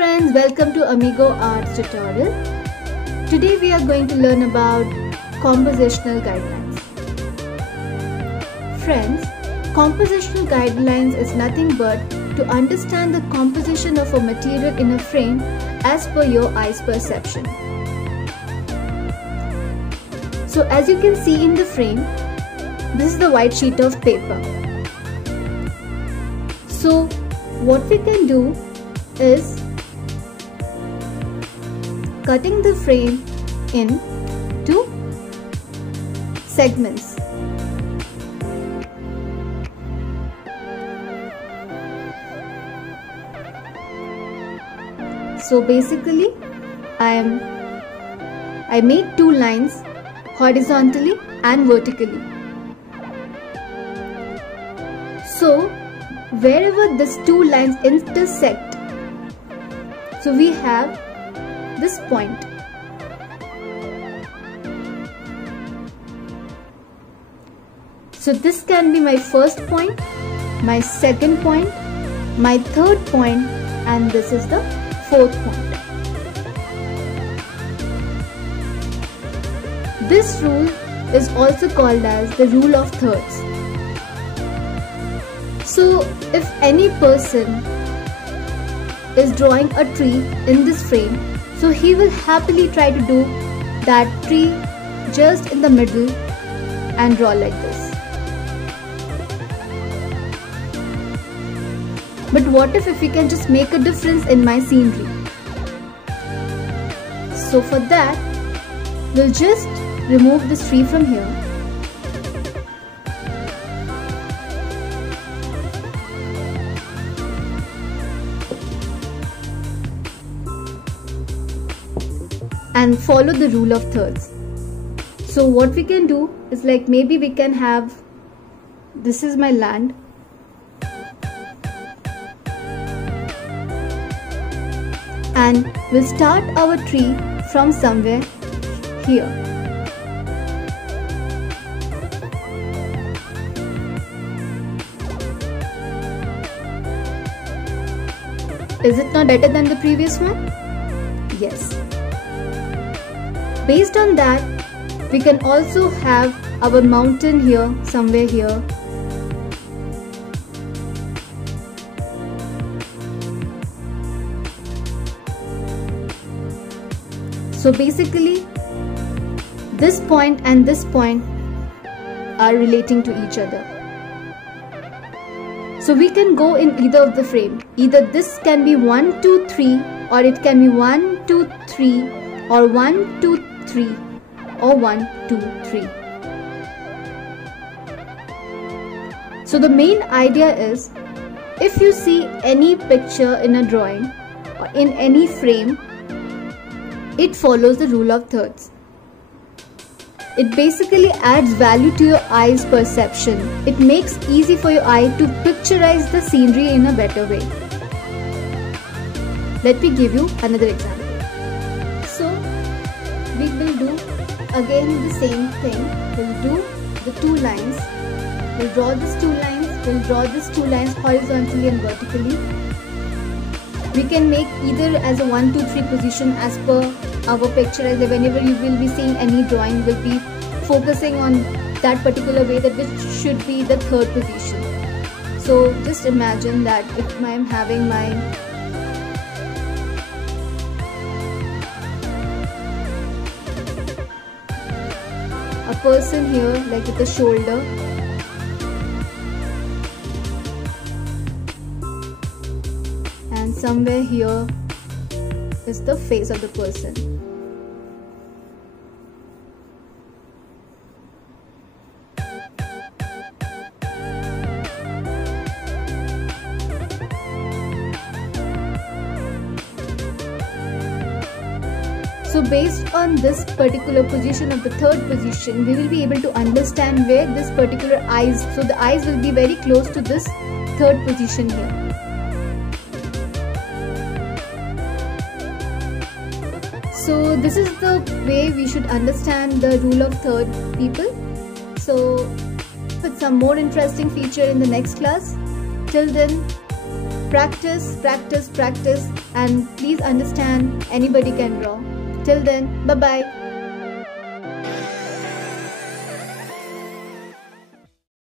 friends, welcome to Amigo Arts tutorial. Today we are going to learn about compositional guidelines. Friends, compositional guidelines is nothing but to understand the composition of a material in a frame as per your eye's perception. So as you can see in the frame, this is the white sheet of paper. So what we can do is cutting the frame into segments. So basically I made two lines horizontally and vertically. So wherever these two lines intersect, so we have this point. So this can be my first point, my second point, my third point, and this is the fourth point. This rule is also called as the rule of thirds. So if any person is drawing a tree in this frame, so he will happily try to do that tree just in the middle and draw like this. But what if we can just make a difference in my scenery? So for that, we'll just remove this tree from here. And follow the rule of thirds. So what we can do is, like, maybe we can have, this is my land, and we'll start our tree from somewhere here. Is it not better than the previous one? Yes. Based on that, we can also have our mountain here, somewhere here. So basically, this point and this point are relating to each other. So we can go in either of the frame. Either this can be 1, 2, 3, or it can be 1, 2, 3, or 1, 2, 3, or 1, 2, 3. So the main idea is, if you see any picture in a drawing or in any frame, it follows the rule of thirds. It basically adds value to your eye's perception. It makes easy for your eye to picturize the scenery in a better way. Let me give you another example. So we will do again the same thing. We'll do the two lines. We'll draw these two lines. We'll draw these two lines horizontally and vertically. We can make either as a 1, 2, 3 position as per our picture. As whenever you will be seeing any drawing, will be focusing on that particular way, that which should be the third position. So just imagine that if I am having my a person here, like with the shoulder, and somewhere here is the face of the person. So based on this particular position of the third position, we will be able to understand where this particular eyes, so the eyes will be very close to this third position here. So this is the way we should understand the rule of third, people. So with some more interesting feature in the next class. Till then, practice, practice, practice. and please understand, anybody can draw. Till then, bye bye.